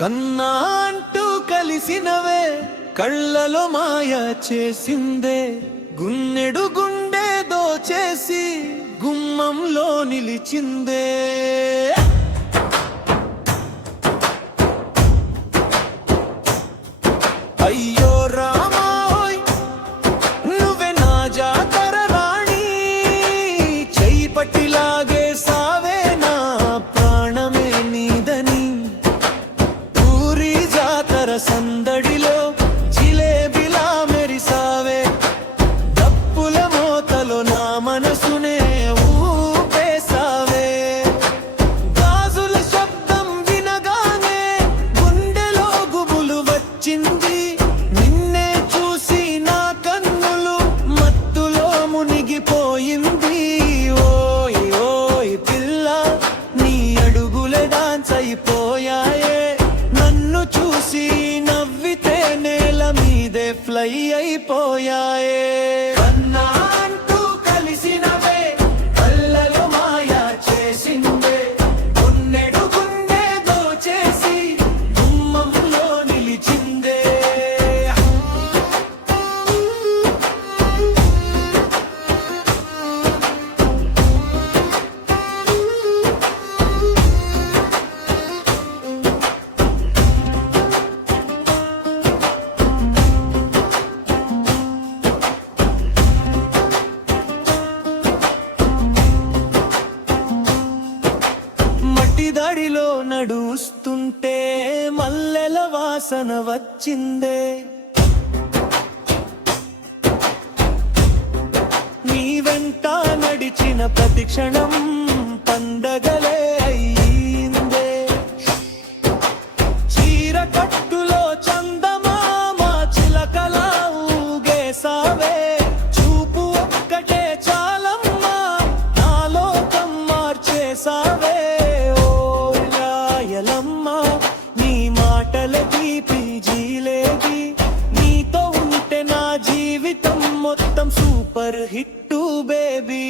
కన్నా అంటూ కలిసినవే కళ్ళలో మాయ చేసిందే, గున్నెడు గుండె దోచేసి గుమ్మంలో నిలిచిందే. అయ్యో రామాయ్ నువ్వే నా జాతర రాణి, చెయ్యి పట్టిలాగే సావే నా ప్రాణమే నీదని. ఊరి జాతర సందడిలో జిలేబిలా మెరిసావే, డప్పుల మోతలో నా మనసునే ఊపేసావే. గాజుల శబ్దం వినగానే గుండెలో గుబులు వచ్చింది, నిన్నే చూసి నా కన్నులు మత్తులో మునిగిపోయింది. ఓయ్ ఓయ్ పిల్ల నీ అడుగులే డాన్స్ అయిపోయాయే, నన్ను చూసి నవ్వితే నేల మీదే ఫ్లై అయిపోయాయే. కన్నా అంటూ కలిసినవే కళ్ళలో మాయా చేసిందే, గున్నెడు గుండె దోచేసి గుమ్మంలో నిలిచిందే. మట్టి దాడిలో నడుస్తుంటే మల్లెల వాసన వచ్చిందే, నీ వెంట నడిచిన ప్రతి క్షణం పండగలే అయ్యిందే. చీర కట్టులో చందమామ చిలకలా ఊగేసావే, చూపు ఒక్కటే చాలమ్మా నా లోకం మార్చేసావే. నీ మాటల తీపి జీలేబి, నీతో ఉంటే నా జీవితం మొత్తం సూపర్ హిట్టు బేబీ.